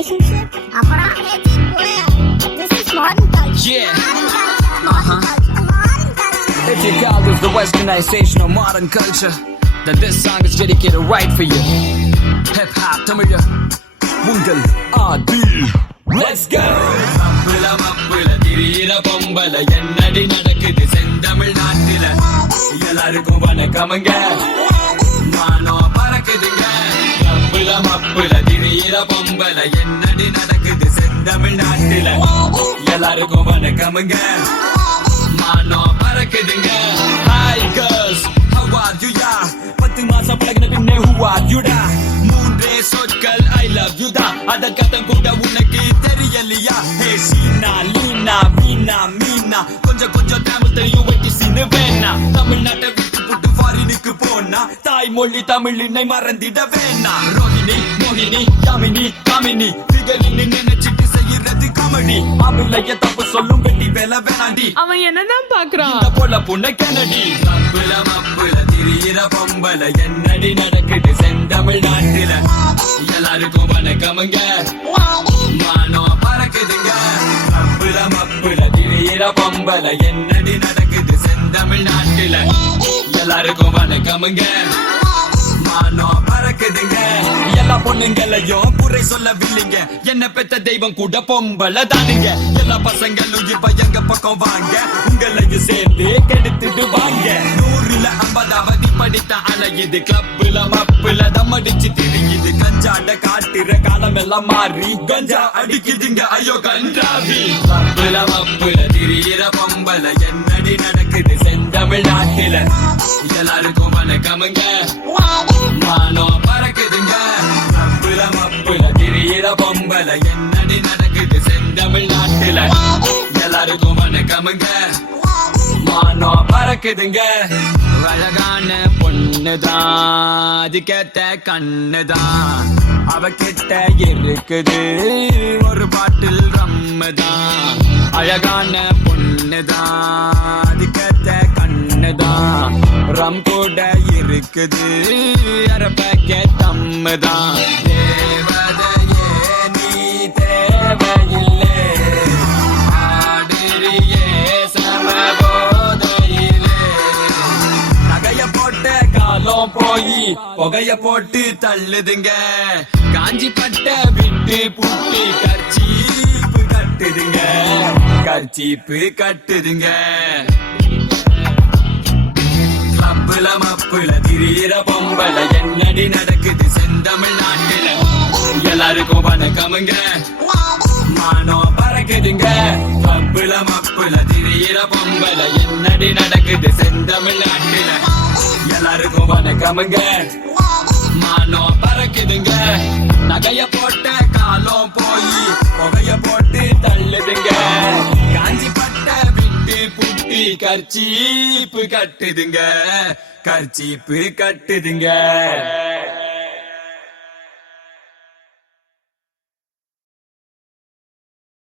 relationship. This is modern culture. Yeah. Modern culture. If you call this the westernization of modern culture, then this song is dedicated right for you. Hip hop, Tamil, Mungal, Adi. Let's go. மப்புல மப்புல திரியிற பொம்பல என்னடி நடக்குது செந்தமிழ் நாட்டில எல்லாருக்கும் வணக்கமுங்க மானம் பறக்குதுங்க மப்புல மப்புல திரியிற பொம்பல என்னடி நடக்குது செந்தமிழ் நாட்டில எல்லாருக்கும் வணக்கமுங்க மானம் பறக்குதுங்க. Hi girls, how are you ya? 10 மாசம் பழகின பின்னே who are you da? மூன்றே சொற்கள் I love you da. அத கத்தம் கூட உனக்கு தெரியலையா? Hey சீனா லீனா வீணா மீனா கொஞ்சம் கொஞ்சம் தமிழ் தெரியும் வெட்டி சீனு வேணா. தமிழ்நாட்டை விட்டு புட்டு ஃபாரினுக்கு போனா தாய்மொழி தமிழினை மறந்திட வேணா. ரோஹிணி மோகினி யாமினி காமினி பிகலின்னு நினைச்சிட்டு செய்யறது காமெடி. மாப்பிள்ளைய தப்பு சொல்லும் வெட்டி வேலை வேணாண்டி. அவன் என்னதான் பாக்குறான்? இந்த போல புண்ணை கனடி. மப்புல மப்புல திரியிற பொம்பல என்னடி நடக்குது செந்தமிழ் நாட்டில எல்லாருக்கும் வணக்கமுங்க மானம் பறக்குதுங்க. மப்புல மப்புல திரியிற பொம்பல என்னடி நடக்குது செந்தமிழ் நாட்டில எல்லாருக்கும் வணக்கமுங்க மானம் பறக்குதுங்க. எல்லா பொண்ணுங்களையும் குறை சொல்லவில்லைங்க, என்ன பெத்த தெய்வம் கூட பொம்பளை தானுங்க. எல்லா பசங்களும் இப்ப எங்க பக்கம் வாங்க, உங்களையும் சேர்ந்து கெடுத்துட்டு வாங்க. 100ல 50வது படித்த அலையுது, கிளப்புல மப்புல தம்மடிச்சு திரியுது. கஞ்சாட காட்டுற காலம் எல்லாம் மாறி கஞ்சா அடிக்குதுங்க ஐயோ கன்றாவி. மப்புல மப்புல திரியிற பொம்பல என்னடி நடக்குது செந்தமிழ் நாட்டில எல்லாருக்கும் வணக்கமுங்க மானம் பறக்குதுங்க. மப்புல மப்புல திரியிற பொம்பல என்னடி நடக்குது செந்தமிழ் நாட்டில எல்லாருக்கும் வணக்கமுங்க மானம் பறக்குதுங்க. அழகான பொண்ணுதான், அதுக்கேத்த கண்ணுதான், அவகிட்ட இருக்குது ஒரு பாட்டில் ரம்முதான். அழகான பொண்ணுதான், அதுக்கேத்த கண்ணுதான், ரம் கூட இருக்குது அரப்பக்க தம்முதான். தேவதையே நீ தேவையில்லை, ஆடுறியே சமபோதையிலே. நகைய போட்ட காலம் போய் புகைய போட்டு தள்ளுதுங்க, காஞ்சி பட்ட விட்டு புட்டி கர்ச்சீப்பு கட்டுதுங்க, கர்ச்சீப்பு கட்டுதுங்க. மப்புல மப்புல திரியிற பொம்பல என்னடி நடக்குது செந்தமிழ் நாட்டில எல்லாருக்கும் வணக்கமுங்க மானம் பறக்குதுங்க. மப்புல மப்புல திரியிற பொம்பல என்னடி நடக்குது செந்தமிழ் நாட்டில எல்லாருக்கும் வணக்கமுங்க மானம் பறக்குதுங்க. நகைய போட்ட காலம் போய் புகைய போட்டு தள்ளுதுங்க, காஞ்சி பட்ட விட்டு புட்டி கர்ச்சீப்பு கட்டுதுங்க, கர்ச்சீப்பு கட்டுதுங்க.